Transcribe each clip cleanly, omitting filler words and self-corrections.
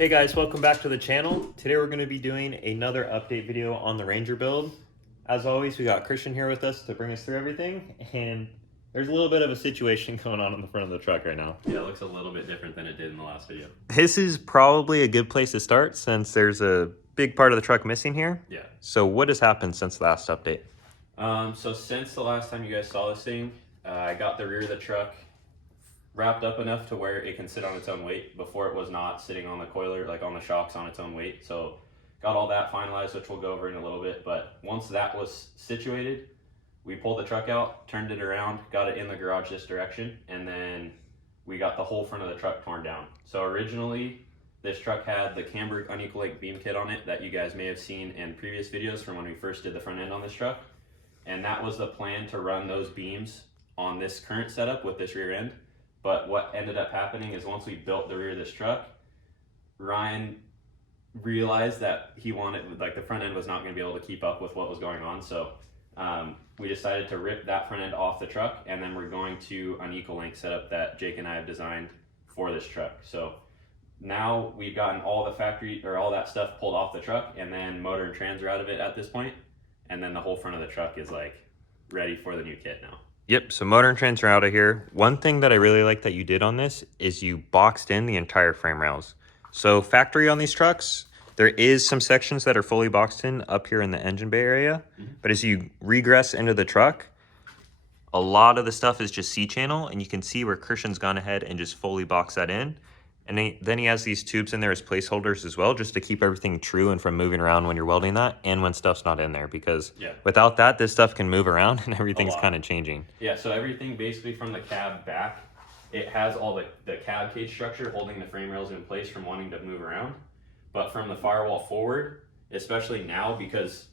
Hey guys, welcome back to the channel. Today we're going to be doing another update video on the Ranger build. As always, we got Christian here with us to bring us through everything, and there's a little bit of a situation going on in the front of the truck right now. Yeah, it looks a little bit different than it did in the last video. This is probably a good place to start since there's a big part of the truck missing here. Yeah. So what has happened since the last update? So since the last time you guys saw this thing, I got the rear of the truck wrapped up enough to where it can sit on its own weight. Before it was not sitting on the coiler, like on the shocks on its own weight. So got all that finalized, which we'll go over in a little bit. But once that was situated, we pulled the truck out, turned it around, got it in the garage this direction, and then we got the whole front of the truck torn down. So originally, this truck had the cambered unequal length beam kit on it that you guys may have seen in previous videos from when we first did the front end on this truck. And that was the plan, to run those beams on this current setup with this rear end. But what ended up happening is once we built the rear of this truck, Ryan realized that he wanted, like, the front end was not going to be able to keep up with what was going on. So we decided to rip that front end off the truck, and then we're going to an equal length setup that Jake and I have designed for this truck. So now we've gotten all the factory, or all that stuff pulled off the truck, and then motor and trans are out of it at this point. And then the whole front of the truck is like ready for the new kit now. Yep, so motor and trans are out of here. One thing that I really like that you did on this is you boxed in the entire frame rails. So factory on these trucks, there is some sections that are fully boxed in up here in the engine bay area. But as you regress into the truck, a lot of the stuff is just C-channel, and you can see where Christian's gone ahead and just fully boxed that in. And then he has these tubes in there as placeholders as well, just to keep everything true and from moving around when you're welding that and when stuff's not in there. Because without that, this stuff can move around and everything's kind of changing. Yeah, so everything basically from the cab back, it has all the cab cage structure holding the frame rails in place from wanting to move around. But from the firewall forward, especially now, because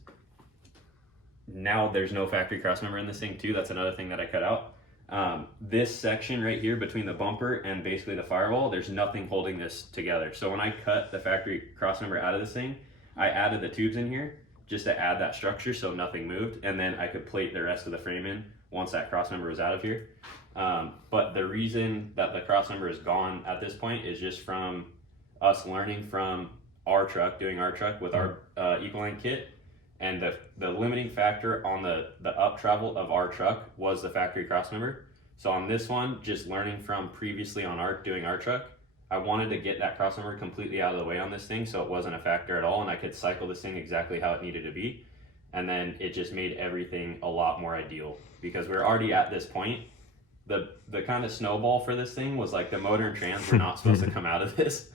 now there's no factory crossmember in this thing too, that's another thing that I cut out. This section right here between the bumper and basically the firewall, there's nothing holding this together. So when I cut the factory crossmember out of this thing, I added the tubes in here just to add that structure so nothing moved, and then I could plate the rest of the frame in once that crossmember was out of here. But the reason that the crossmember is gone at this point is just from us learning from our truck, doing our truck with our equal length kit. And the limiting factor on the up travel of our truck was the factory crossmember. So on this one, just learning from previously on doing our truck, I wanted to get that crossmember completely out of the way on this thing so it wasn't a factor at all, and I could cycle this thing exactly how it needed to be. And then it just made everything a lot more ideal, because we're already at this point. The kind of snowball for this thing was like the motor and trans were not supposed to come out of this,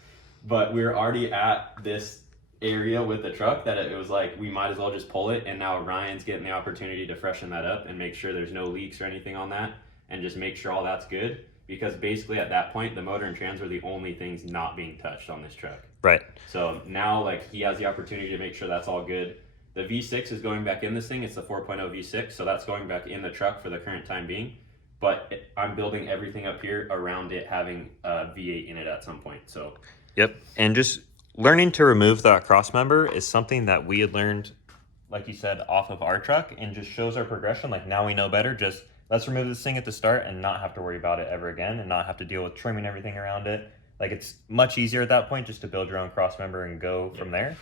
but we were already at this area with the truck that it was like we might as well just pull it. And now Ryan's getting the opportunity to freshen that up and make sure there's no leaks or anything on that, and just make sure all that's good, because basically at that point the motor and trans were the only things not being touched on this truck. Right. So now, like, he has the opportunity to make sure that's all good. The V6 is going back in this thing. It's the 4.0 V6, so that's going back in the truck for the current time being. But I'm building everything up here around it having a V8 in it at some point. So yep, and just learning to remove that cross member is something that we had learned, like you said, off of our truck, and just shows our progression. Like, now we know better. Just let's remove this thing at the start and not have to worry about it ever again, and not have to deal with trimming everything around it. Like, it's much easier at that point just to build your own cross member and go from there.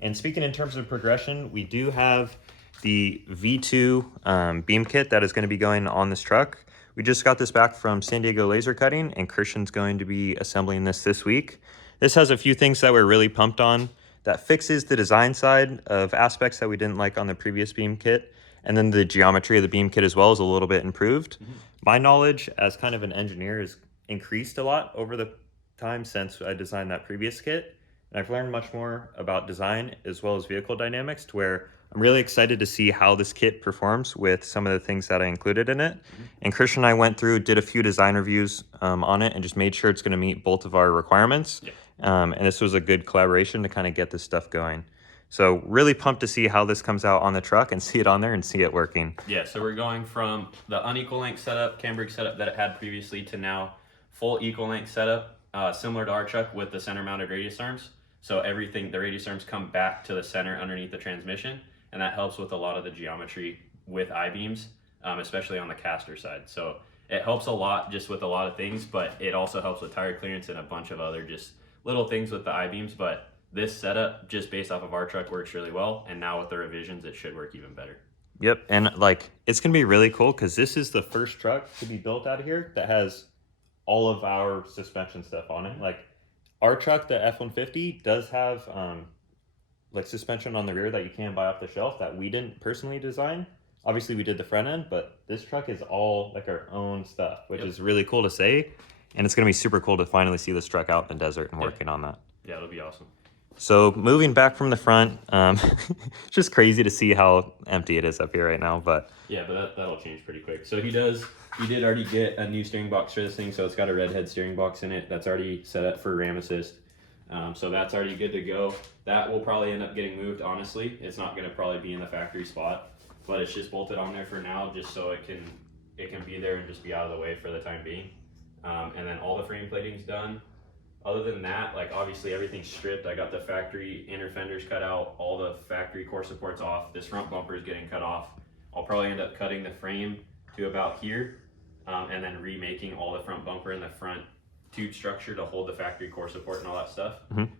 And speaking in terms of progression, we do have the V2 beam kit that is going to be going on this truck. We just got this back from San Diego Laser Cutting, and Christian's going to be assembling this week. This has a few things that we're really pumped on, that fixes the design side of aspects that we didn't like on the previous beam kit. And then the geometry of the beam kit as well is a little bit improved. My knowledge as kind of an engineer has increased a lot over the time since I designed that previous kit. And I've learned much more about design as well as vehicle dynamics, to where I'm really excited to see how this kit performs with some of the things that I included in it. And Christian and I went through, did a few design reviews on it, and just made sure it's going to meet both of our requirements. And this was a good collaboration to kind of get this stuff going. So really pumped to see how this comes out on the truck and see it on there and see it working. Yeah, so we're going from the unequal length setup, cambered setup that it had previously, to now full equal length setup, similar to our truck with the center mounted radius arms. So everything, the radius arms come back to the center underneath the transmission, and that helps with a lot of the geometry with I-beams, especially on the caster side. So it helps a lot just with a lot of things, but it also helps with tire clearance and a bunch of other just little things with the I-beams, but this setup, just based off of our truck, works really well. And now with the revisions, it should work even better. Yep, and like it's gonna be really cool because this is the first truck to be built out of here that has all of our suspension stuff on it. Like our truck, the F-150, does have like suspension on the rear that you can buy off the shelf that we didn't personally design. Obviously, we did the front end, but this truck is all like our own stuff, which is really cool to say. And it's gonna be super cool to finally see this truck out in the desert and working on that. Yeah, it'll be awesome. So moving back from the front, it's just crazy to see how empty it is up here right now. But yeah, but that'll change pretty quick. So he did already get a new steering box for this thing. So it's got a redhead steering box in it. That's already set up for RAM assist. So that's already good to go. That will probably end up getting moved. Honestly, it's not going to probably be in the factory spot, but it's just bolted on there for now, just so it can be there and just be out of the way for the time being. And then all the frame plating's done. Other than that, like obviously everything's stripped. I got the factory inner fenders cut out, all the factory core supports off. This front bumper is getting cut off. I'll probably end up cutting the frame to about here, and then remaking all the front bumper and the front tube structure to hold the factory core support and all that stuff.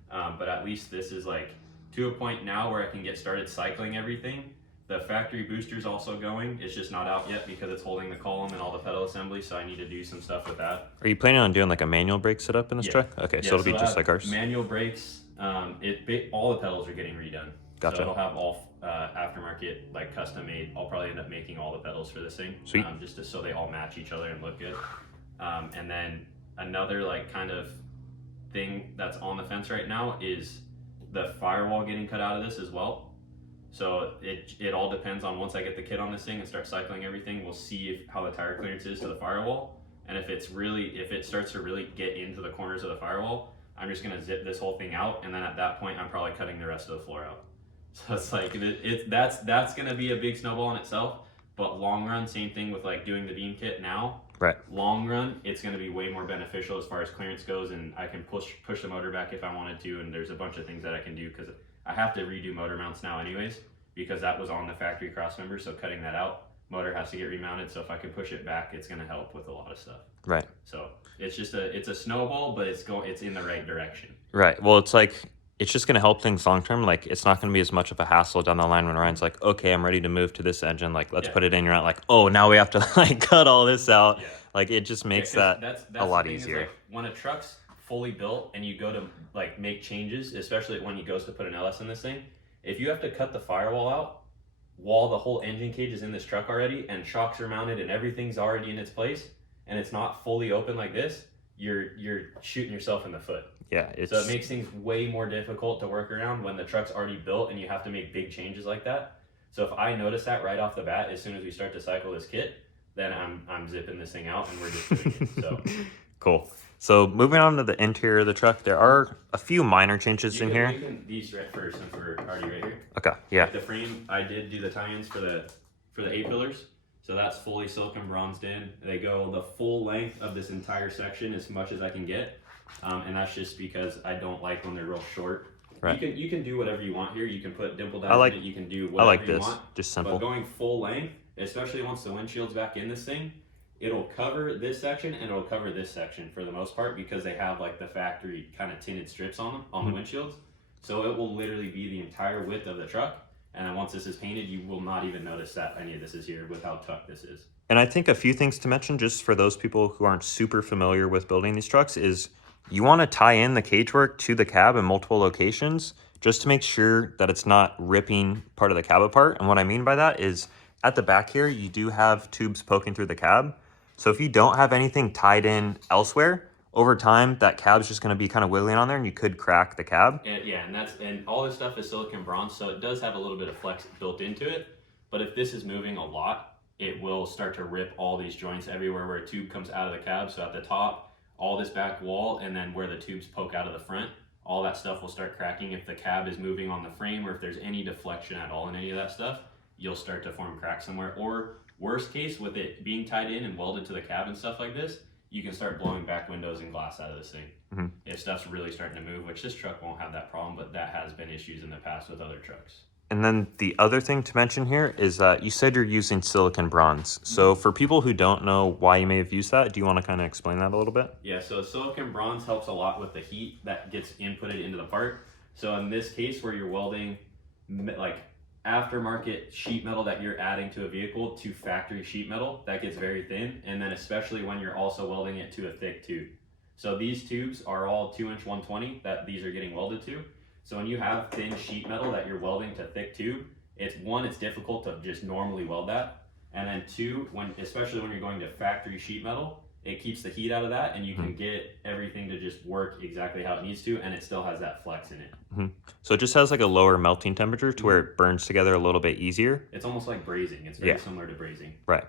But at least this is like to a point now where I can get started cycling everything. The factory booster's also going. It's just not out yet because it's holding the column and all the pedal assembly, so I need to do some stuff with that. are you planning on doing like a manual brake setup in this truck? Okay, so it'll be just like ours. Manual brakes. All the pedals are getting redone. Gotcha. So it'll have all aftermarket, like custom made. I'll probably end up making all the pedals for this thing. Sweet. So they all match each other and look good. And then another like kind of thing that's on the fence right now is the firewall getting cut out of this as well. So it all depends on once I get the kit on this thing and start cycling everything, we'll see how the tire clearance is to the firewall. And if it starts to really get into the corners of the firewall, I'm just gonna zip this whole thing out, and then at that point I'm probably cutting the rest of the floor out. So it's like that's gonna be a big snowball in itself. But long run, same thing with like doing the beam kit now. Right. Long run, it's gonna be way more beneficial as far as clearance goes, and I can push the motor back if I wanted to, and there's a bunch of things that I can do because I have to redo motor mounts now anyways, because that was on the factory crossmember, so cutting that out, motor has to get remounted, so if I can push it back, it's gonna help with a lot of stuff. Right. So it's just it's a snowball, but it's in the right direction. Right. Well, it's like, it's just going to help things long term. Like, it's not going to be as much of a hassle down the line when Ryan's like, okay, I'm ready to move to this engine. Like, let's put it in. You're not like, oh, now we have to like cut all this out. Yeah. Like, it just makes that's a lot easier. Like, when a truck's fully built and you go to like make changes, especially when he goes to put an LS in this thing, if you have to cut the firewall out while the whole engine cage is in this truck already and shocks are mounted and everything's already in its place and it's not fully open like this, you're shooting yourself in the foot. Yeah, so it makes things way more difficult to work around when the truck's already built and you have to make big changes like that. So if I notice that right off the bat, as soon as we start to cycle this kit, then I'm zipping this thing out and we're just doing it. So cool. So moving on to the interior of the truck, there are a few minor changes in here. We can these right first since we're already right here. Okay. Yeah. Like the frame, I did do the tie-ins for the A-pillars. So that's fully silicone bronzed in. They go the full length of this entire section as much as I can get. And that's just because I don't like when they're real short. Right. You can do whatever you want here. You can put dimple down in it. You can do whatever you want. Just simple. But going full length, especially once the windshield's back in this thing, it'll cover this section and it'll cover this section for the most part because they have like the factory kind of tinted strips on them, on the windshields. So it will literally be the entire width of the truck. And then once this is painted, you will not even notice that any of this is here with how tucked this is. And I think a few things to mention just for those people who aren't super familiar with building these trucks is you want to tie in the cage work to the cab in multiple locations just to make sure that it's not ripping part of the cab apart. And what I mean by that is at the back here, you do have tubes poking through the cab. So if you don't have anything tied in elsewhere, over time, that cab's just going to be kind of wiggling on there and you could crack the cab. And all this stuff is silicone bronze, so it does have a little bit of flex built into it. But if this is moving a lot, it will start to rip all these joints everywhere where a tube comes out of the cab. So at the top, all this back wall, and then where the tubes poke out of the front, all that stuff will start cracking. If the cab is moving on the frame or if there's any deflection at all in any of that stuff, you'll start to form cracks somewhere. Or worst case, with it being tied in and welded to the cab and stuff like this, you can start blowing back windows and glass out of this thing. If stuff's really starting to move, which this truck won't have that problem, but that has been issues in the past with other trucks. And then the other thing to mention here is that you said you're using silicon bronze. So for people who don't know why you may have used that, do you want to kind of explain that a little bit? Yeah, so silicon bronze helps a lot with the heat that gets inputted into the part. So in this case where you're welding like aftermarket sheet metal that you're adding to a vehicle to factory sheet metal, that gets very thin. And then especially when you're also welding it to a thick tube. So these tubes are all 2-inch 120 that these are getting welded to. So when you have thin sheet metal that you're welding to thick tube, it's difficult to just normally weld that. And then two, especially when you're going to factory sheet metal, it keeps the heat out of that and you can get everything to just work exactly how it needs to, and it still has that flex in it. So it just has like a lower melting temperature to where it burns together a little bit easier. It's almost like brazing. It's very similar to brazing. Right.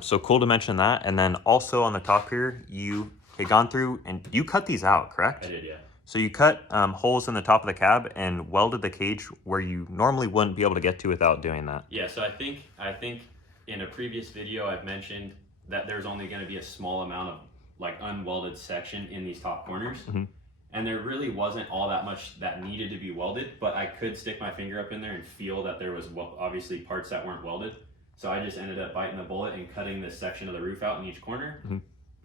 So cool to mention that. And then also on the top here, you had gone through and you cut these out, correct? I did, yeah. So you cut holes in the top of the cab and welded the cage where you normally wouldn't be able to get to without doing that. Yeah, so I think in a previous video I've mentioned that there's only going to be a small amount of like unwelded section in these top corners. And there really wasn't all that much that needed to be welded, but I could stick my finger up in there and feel that there was obviously parts that weren't welded. So I just ended up biting the bullet and cutting this section of the roof out in each corner,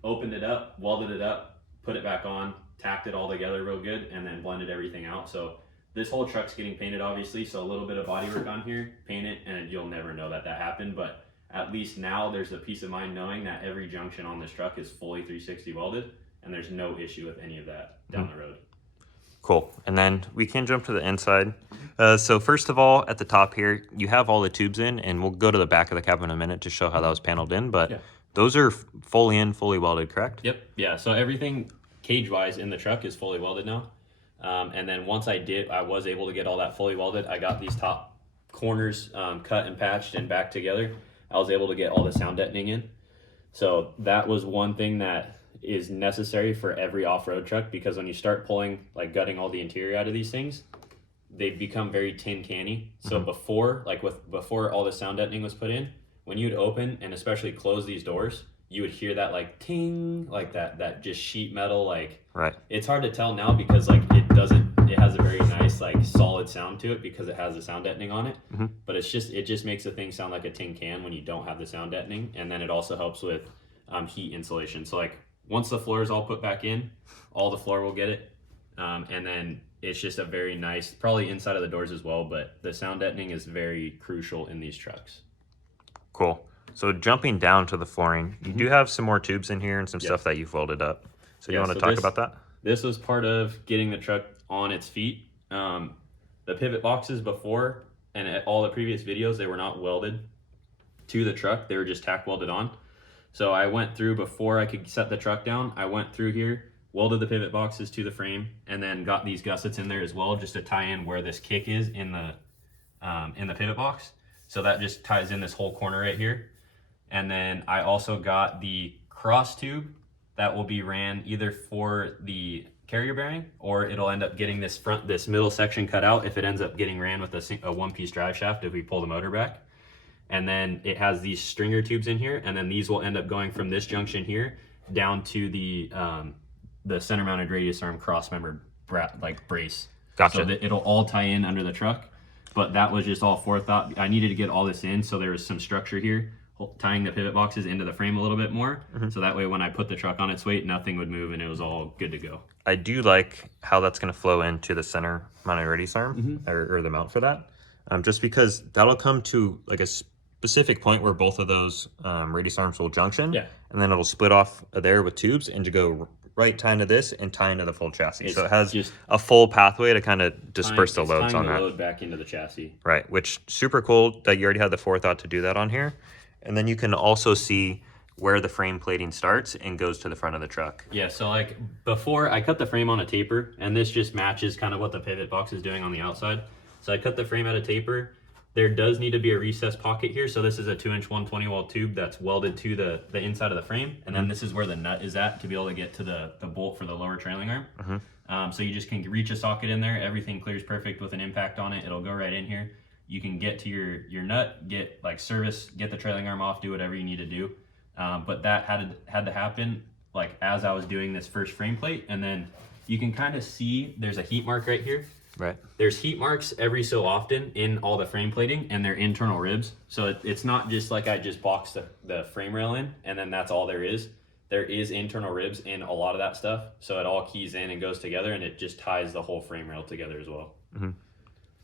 opened it up, welded it up, put it back on, tacked it all together real good, and then blended everything out. So this whole truck's getting painted obviously, so a little bit of body work on here, paint it, and you'll never know that happened, but at least now there's the peace of mind knowing that every junction on this truck is fully 360 welded, and there's no issue with any of that down the road. Cool. And then we can jump to the inside. So first of all, at the top here, you have all the tubes in, and we'll go to the back of the cab in a minute to show how that was paneled in, but those are fully in, fully welded, correct? Yep. Yeah, so everything cage-wise in the truck is fully welded now. And then once I was able to get all that fully welded, I got these top corners cut and patched and back together. I was able to get all the sound deadening in. So that was one thing that is necessary for every off-road truck, because when you start pulling, like gutting all the interior out of these things, they become very tin canny. So before all the sound deadening was put in, when you'd open and especially close these doors, you would hear that like ting, like that just sheet metal, like it's hard to tell now because like it has a very nice like solid sound to it because it has the sound deadening on it. But it just makes the thing sound like a tin can when you don't have the sound deadening. And then it also helps with heat insulation. So like once the floor is all put back in, all the floor will get it. And then it's just a very nice, probably inside of the doors as well, but the sound deadening is very crucial in these trucks. Cool. So jumping down to the flooring, you do have some more tubes in here and some stuff that you've welded up. So you want to talk about that? This was part of getting the truck on its feet. The pivot boxes before and all the previous videos, they were not welded to the truck. They were just tack welded on. So I went through, before I could set the truck down, I went through here, welded the pivot boxes to the frame, and then got these gussets in there as well just to tie in where this kick is in the pivot box. So that just ties in this whole corner right here. And then I also got the cross tube that will be ran either for the carrier bearing, or it'll end up getting this middle section cut out if it ends up getting ran with a one-piece drive shaft if we pull the motor back. And then it has these stringer tubes in here, and then these will end up going from this junction here down to the center mounted radius arm cross member brace. Gotcha. So that it'll all tie in under the truck. But that was just all forethought. I needed to get all this in, so there was some structure here, tying the pivot boxes into the frame a little bit more. So that way when I put the truck on its weight, nothing would move and it was all good to go. I do like how that's going to flow into the center mounted radius arm or the mount for that. Just because that'll come to like a specific point where both of those radius arms will junction. And then it'll split off there with tubes and to go right tie into this and tie into the full chassis. So it has just a full pathway to kind of disperse the loads on that. Tying the load back into the chassis. Right, which super cool that you already had the forethought to do that on here. And then you can also see where the frame plating starts and goes to the front of the truck. Yeah, so like before I cut the frame on a taper, and this just matches kind of what the pivot box is doing on the outside. So I cut the frame at a taper. There does need to be a recessed pocket here. So this is a 2-inch 120 wall tube that's welded to the inside of the frame. And then this is where the nut is at to be able to get to the bolt for the lower trailing arm. So you just can reach a socket in there. Everything clears perfect with an impact on it. It'll go right in here. You can get to your nut, get like service, get the trailing arm off, do whatever you need to do. But that had to happen like as I was doing this first frame plate. And then you can kind of see there's a heat mark right here. Right. There's heat marks every so often in all the frame plating and their internal ribs. So it's not just like I just boxed the frame rail in and then that's all there is. There is internal ribs in a lot of that stuff. So it all keys in and goes together and it just ties the whole frame rail together as well. Mm-hmm.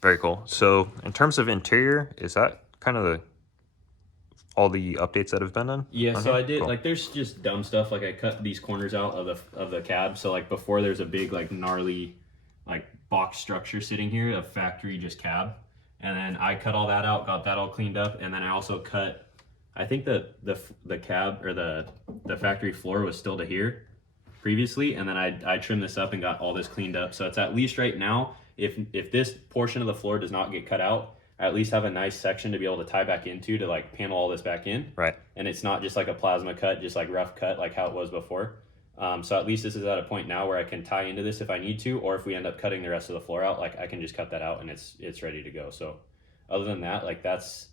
Very cool. So in terms of interior, is that kind of all the updates that have been done? Yeah, so here? I did Cool. like there's just dumb stuff like I cut these corners out of the cab. So like before there's a big like gnarly like box structure sitting here, a factory just cab. And then I cut all that out, got that all cleaned up, and then I also cut I think the cab or the factory floor was still to here previously, and then I trimmed this up and got all this cleaned up. So it's at least right now, if this portion of the floor does not get cut out, I at least have a nice section to be able to tie back into to like panel all this back in. Right. And it's not just like a plasma cut, just like rough cut like how it was before. So at least this is at a point now where I can tie into this if I need to, or if we end up cutting the rest of the floor out, like I can just cut that out and it's ready to go. So other than that, like that's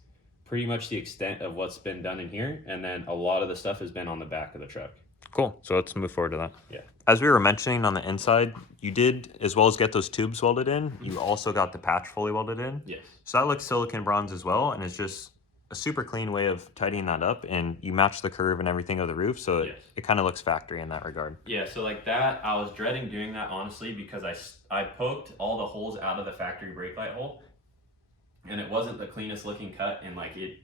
pretty much the extent of what's been done in here. And then a lot of the stuff has been on the back of the truck. Cool. So let's move forward to that. Yeah. As we were mentioning on the inside, you did, as well as get those tubes welded in, you also got the patch fully welded in. Yes. So that looks silicon bronze as well, and it's just a super clean way of tidying that up, and you match the curve and everything of the roof, so Yes. it kind of looks factory in that regard. Yeah, so like that, I was dreading doing that honestly because I poked all the holes out of the factory brake light hole, and it wasn't the cleanest looking cut, and like it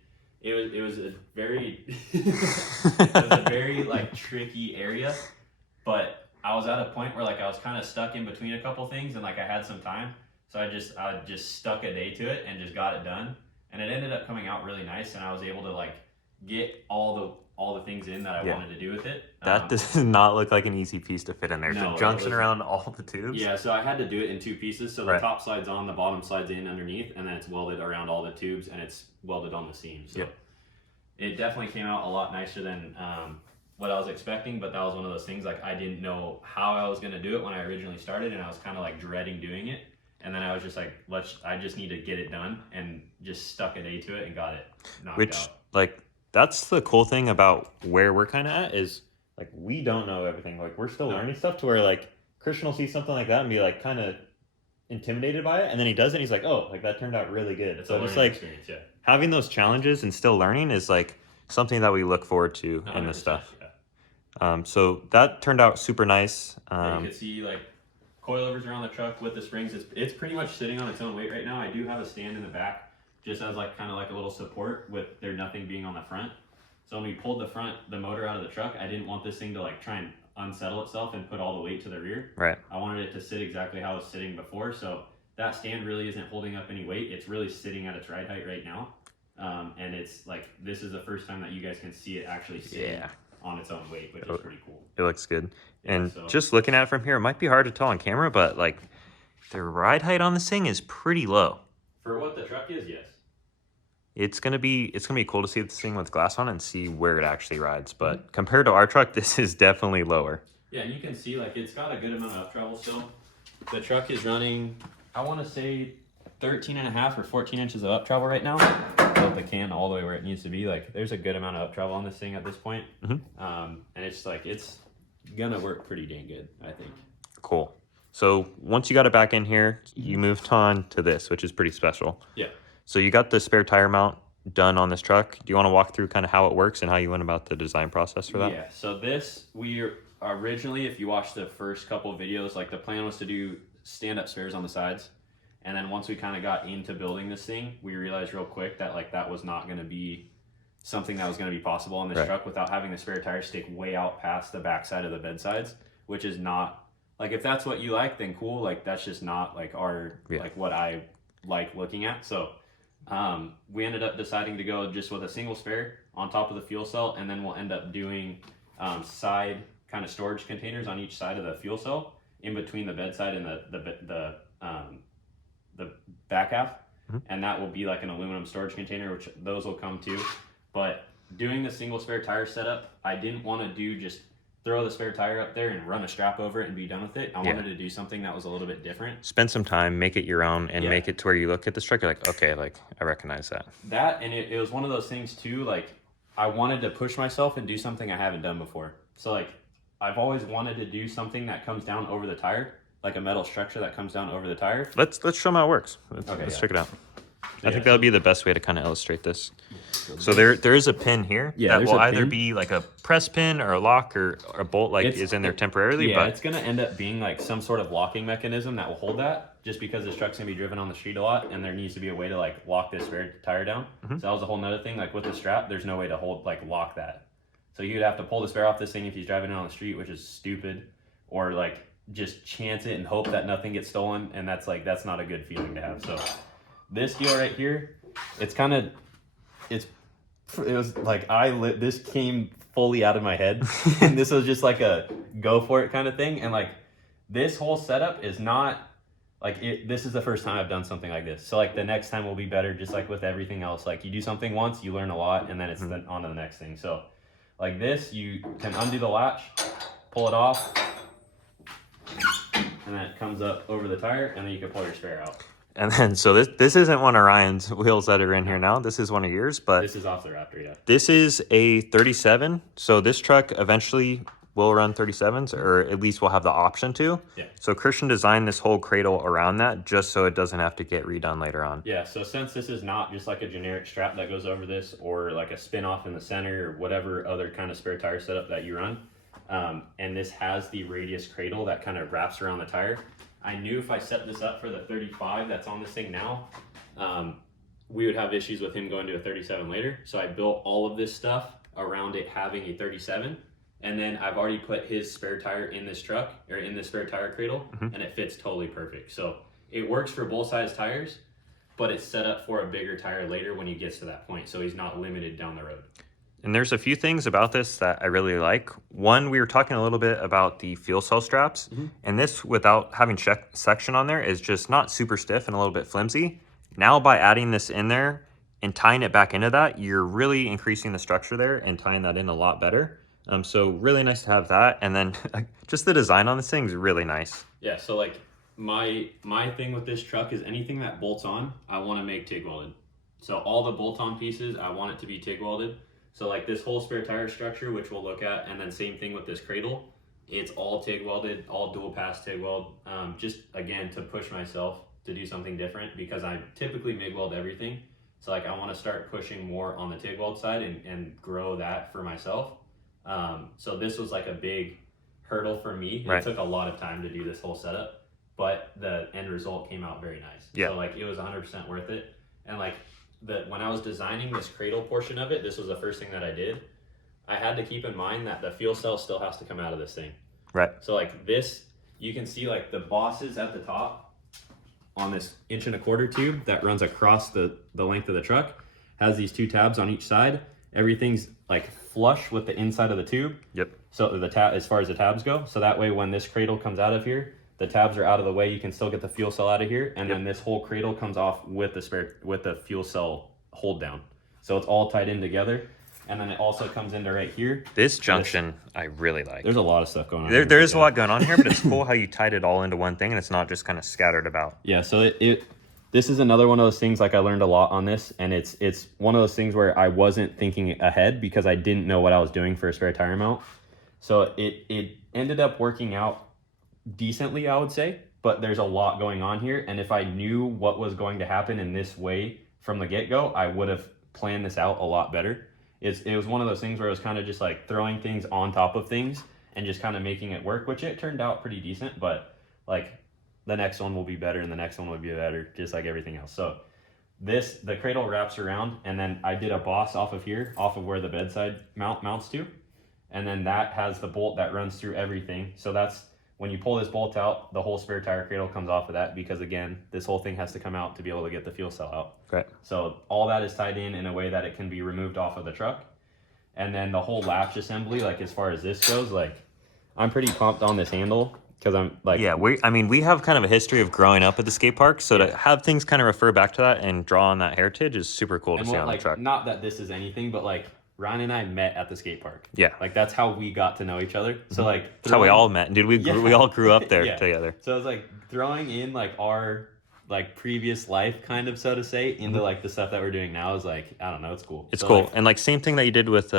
was a very it was a very like tricky area, but I was at a point where like I was kind of stuck in between a couple things and like I had some time, so I just stuck a day to it and just got it done, and it ended up coming out really nice, and I was able to like get all the things in that I wanted to do with it. That does not look like an easy piece to fit in there. No, The junction around all the tubes. Yeah, so I had to do it in two pieces. So the Right. top slide's on, the bottom slide's in underneath, and then it's welded around all the tubes, and it's welded on the seam. So Yep. it definitely came out a lot nicer than what I was expecting, but that was one of those things, like I didn't know how I was going to do it when I originally started, and I was kind of like dreading doing it. And then I was just like, I just need to get it done, and just stuck a day to it and got it knocked out. Like, that's the cool thing about where we're kind of at is, like, we don't know everything. Like, we're still learning stuff to where, like, Christian will see something like that and be, like, kind of intimidated by it. And then he does it and he's like, oh, like, that turned out really good. It's So a just, learning like, experience, yeah. having those challenges and still learning is, like, something that we look forward to in this 100%, stuff. yeah. So that turned out super nice. You can see, like, coilovers around the truck with the springs. It's pretty much sitting on its own weight right now. I do have a stand in the back just as like kind of like a little support with there nothing being on the front. So when we pulled the motor out of the truck, I didn't want this thing to like try and unsettle itself and put all the weight to the rear. Right. I wanted it to sit exactly how it was sitting before. So that stand really isn't holding up any weight. It's really sitting at its ride height right now. And it's like, this is the first time that you guys can see it actually sitting on its own weight, which is pretty cool. It looks good. And so just looking at it from here, it might be hard to tell on camera, but like the ride height on this thing is pretty low. For what the truck is, yes. It's gonna be cool to see this thing with glass on and see where it actually rides. But compared to our truck, this is definitely lower. Yeah, and you can see like it's got a good amount of up travel still. The truck is running, I want to say 13.5 or 14 inches of up travel right now. Built the can all the way where it needs to be. Like there's a good amount of up travel on this thing at this point. And it's like it's gonna work pretty dang good, I think. Cool. So once you got it back in here, you moved on to this, which is pretty special. Yeah. So you got the spare tire mount done on this truck. Do you want to walk through kind of how it works and how you went about the design process for that? Yeah, so this, we originally, if you watch the first couple of videos, like the plan was to do stand-up spares on the sides. And then once we kind of got into building this thing, we realized real quick that like that was not going to be something that was going to be possible on this truck without having the spare tire stick way out past the backside of the bed sides, which is not, like if that's what you like, then cool. Like that's just not like like what I like looking at. So we ended up deciding to go just with a single spare on top of the fuel cell, and then we'll end up doing side kind of storage containers on each side of the fuel cell in between the bedside and the back half, and that will be like an aluminum storage container, which those will come too. But doing the single spare tire setup, I didn't want to do just throw the spare tire up there and run a strap over it and be done with it. I wanted to do something that was a little bit different. Spend some time, make it your own, and make it to where you look at this truck, you're like, okay, like I recognize that. That, and it was one of those things too, like I wanted to push myself and do something I haven't done before. So like I've always wanted to do something that comes down over the tire, like a metal structure that comes down over the tire. Let's show them how it works. Let's Okay, check it out. I Yeah, think that would be the best way to kind of illustrate this. So there is a pin here that there's will a either pin. be like a press pin or a lock or a bolt is in there temporarily. Yeah, but it's gonna end up being like some sort of locking mechanism that will hold that, just because this truck's gonna be driven on the street a lot, and there needs to be a way to like lock this spare tire down. So that was a whole nother thing. Like with the strap, there's no way to lock that. So you'd have to pull the spare off this thing if he's driving it on the street, which is stupid, or like just chance it and hope that nothing gets stolen, and that's not a good feeling to have. So this deal right here, it was like this came fully out of my head, and this was just like a go for it kind of thing. And like this whole setup is not like this is the first time I've done something like this. So like the next time will be better, just like with everything else. Like you do something once, you learn a lot, and then it's then on to the next thing. So like this, you can undo the latch, pull it off, and then it comes up over the tire, and then you can pull your spare out. And then, so this isn't one of Ryan's wheels that are in here now. This is one of yours, but This is off the Raptor, yeah. this is a 37. So this truck eventually will run 37s, or at least will have the option to. Yeah. So Christian designed this whole cradle around that just so it doesn't have to get redone later on. Yeah, so since this is not just like a generic strap that goes over this, or like a spin off in the center, or whatever other kind of spare tire setup that you run, and this has the radius cradle that kind of wraps around the tire, I knew if I set this up for the 35 that's on this thing now, we would have issues with him going to a 37 later. So I built all of this stuff around it having a 37. And then I've already put his spare tire in this truck, or in this spare tire cradle, and it fits totally perfect. So it works for both size tires, but it's set up for a bigger tire later when he gets to that point. So he's not limited down the road. And there's a few things about this that I really like. One, we were talking a little bit about the fuel cell straps, and this, without having section on there, is just not super stiff and a little bit flimsy. Now by adding this in there and tying it back into that, you're really increasing the structure there and tying that in a lot better. So really nice to have that. And then just the design on this thing is really nice. Yeah, so like my thing with this truck is anything that bolts on, I want to make TIG welded. So all the bolt-on pieces, I want it to be TIG welded. So like this whole spare tire structure, which we'll look at, and then same thing with this cradle, it's all TIG welded, all dual pass TIG weld. Just again, to push myself to do something different, because I typically MIG weld everything. So like I want to start pushing more on the TIG weld side and grow that for myself. So this was like a big hurdle for me. It took a lot of time to do this whole setup, but the end result came out very nice. Yeah. So like it was 100% worth it. And like when I was designing this cradle portion of it, this was the first thing that I did. I had to keep in mind that the fuel cell still has to come out of this thing. Right. So like this, you can see like the bosses at the top on this 1.25 inch tube that runs across the length of the truck, has these two tabs on each side. Everything's like flush with the inside of the tube. Yep. So the tab, as far as the tabs go, so that way when this cradle comes out of here, the tabs are out of the way. You can still get the fuel cell out of here, and then this whole cradle comes off with the fuel cell hold down. So it's all tied in together, and then it also comes into right here. This junction I really like. There's a lot of stuff going on. There is a lot going on here, but it's cool how you tied it all into one thing, and it's not just kind of scattered about. Yeah. So this is another one of those things. Like I learned a lot on this, and it's one of those things where I wasn't thinking ahead because I didn't know what I was doing for a spare tire mount. So it ended up working out decently, I would say, but there's a lot going on here, and if I knew what was going to happen in this way from the get-go, I would have planned this out a lot better. It was one of those things where it was kind of just like throwing things on top of things and just kind of making it work, which it turned out pretty decent, but like the next one will be better and the next one will be better, just like everything else. So the cradle wraps around, and then I did a boss off of here, off of where the bedside mount mounts to, and then that has the bolt that runs through everything. So that's when you pull this bolt out, the whole spare tire cradle comes off of that, because again, this whole thing has to come out to be able to get the fuel cell out. Right. So all that is tied in a way that it can be removed off of the truck. And then the whole latch assembly, like as far as this goes, like I'm pretty pumped on this handle, because I'm like... Yeah, we have kind of a history of growing up at the skate park, so to have things kind of refer back to that and draw on that heritage is super cool to see on the truck. Not that this is anything, but like Ryan and I met at the skate park. Yeah. Like that's how we got to know each other. So like... That's how we all met. Dude, we all grew up there together. So it's like throwing in like our like previous life, kind of, so to say, into like the stuff that we're doing now is like, I don't know, it's cool. It's So, cool. like, And like same thing that you did with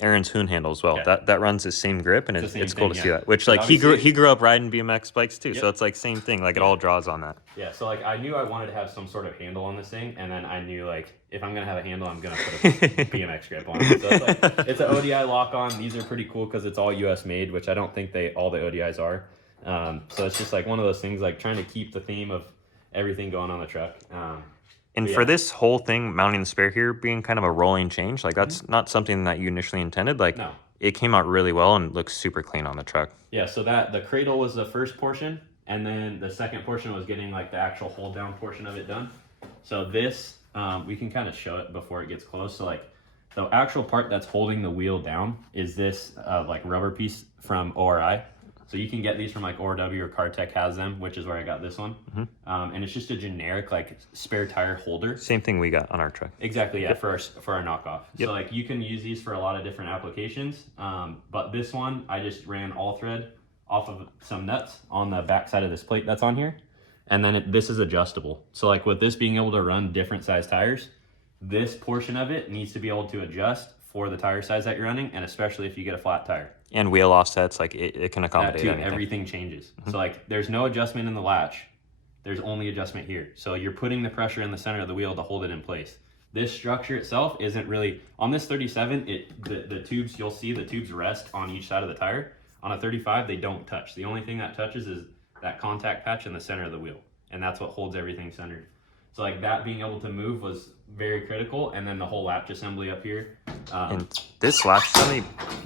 Aaron's Hoon handle as well. Yeah. That runs the same grip, and It's the same it's cool thing, to see yeah. that. Which But like he obviously- grew up riding BMX bikes too, so Yep. it's like same thing. Like it all draws on that. Yeah, so like I knew I wanted to have some sort of handle on this thing, and then I knew like if I'm gonna have a handle, I'm gonna put a BMX grip on it. So it's like it's an ODI lock on. These are pretty cool because it's all US made, which I don't think all the ODIs are. So it's just like one of those things, like trying to keep the theme of everything going on the truck. And But for yeah. this whole thing, mounting the spare here being kind of a rolling change, like that's not something that you initially intended. Like No. it came out really well and looks super clean on the truck. Yeah, so that the cradle was the first portion, and then the second portion was getting like the actual hold down portion of it done. So this, we can kind of show it before it gets close. So like the actual part that's holding the wheel down is this like rubber piece from ORI. So you can get these from like ORW or CarTech has them, which is where I got this one. And it's just a generic like spare tire holder. Same thing we got on our truck. Exactly, yeah, for our knockoff. Yep. So like you can use these for a lot of different applications. But this one, I just ran all thread off of some nuts on the back side of this plate that's on here. And then this is adjustable. So like with this being able to run different size tires, this portion of it needs to be able to adjust for the tire size that you're running, and especially if you get a flat tire. And wheel offsets, like it can That accommodate too, anything. everything changes. So like there's no adjustment in the latch. There's only adjustment here. So you're putting the pressure in the center of the wheel to hold it in place. This structure itself isn't really, on this 37, the tubes, you'll see the tubes rest on each side of the tire. On a 35, they don't touch. The only thing that touches is that contact patch in the center of the wheel. And that's what holds everything centered. So like that being able to move was very critical. And then the whole latch assembly up here. And this latch assembly,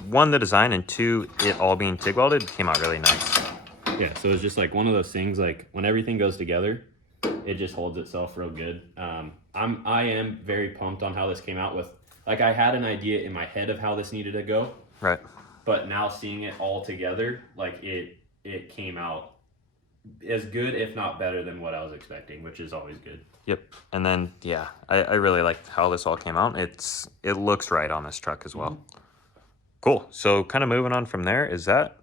one, the design, and two, it all being TIG welded came out really nice. Yeah, so it's just like one of those things, like when everything goes together, it just holds itself real good. I am very pumped on how this came out with, like I had an idea in my head of how this needed to go, Right. but now seeing it all together, like it came out as good, if not better than what I was expecting, which is always good. Yep. And then, yeah, I really like how this all came out. It looks right on this truck as well. Cool. So kind of moving on from there, is that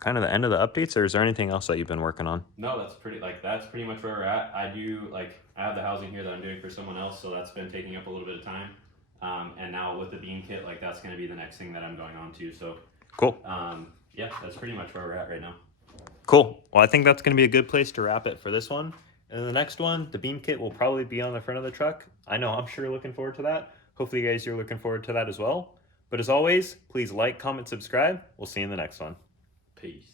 kind of the end of the updates, or is there anything else that you've been working on? No, that's pretty much where we're at. I have the housing here that I'm doing for someone else, so that's been taking up a little bit of time. And now with the beam kit, like that's going to be the next thing that I'm going on to. So Cool. yeah, that's pretty much where we're at right now. Cool. Well, I think that's going to be a good place to wrap it for this one. And the next one, the beam kit will probably be on the front of the truck. I know I'm sure looking forward to that. Hopefully you guys are looking forward to that as well. But as always, please like, comment, subscribe. We'll see you in the next one. Peace.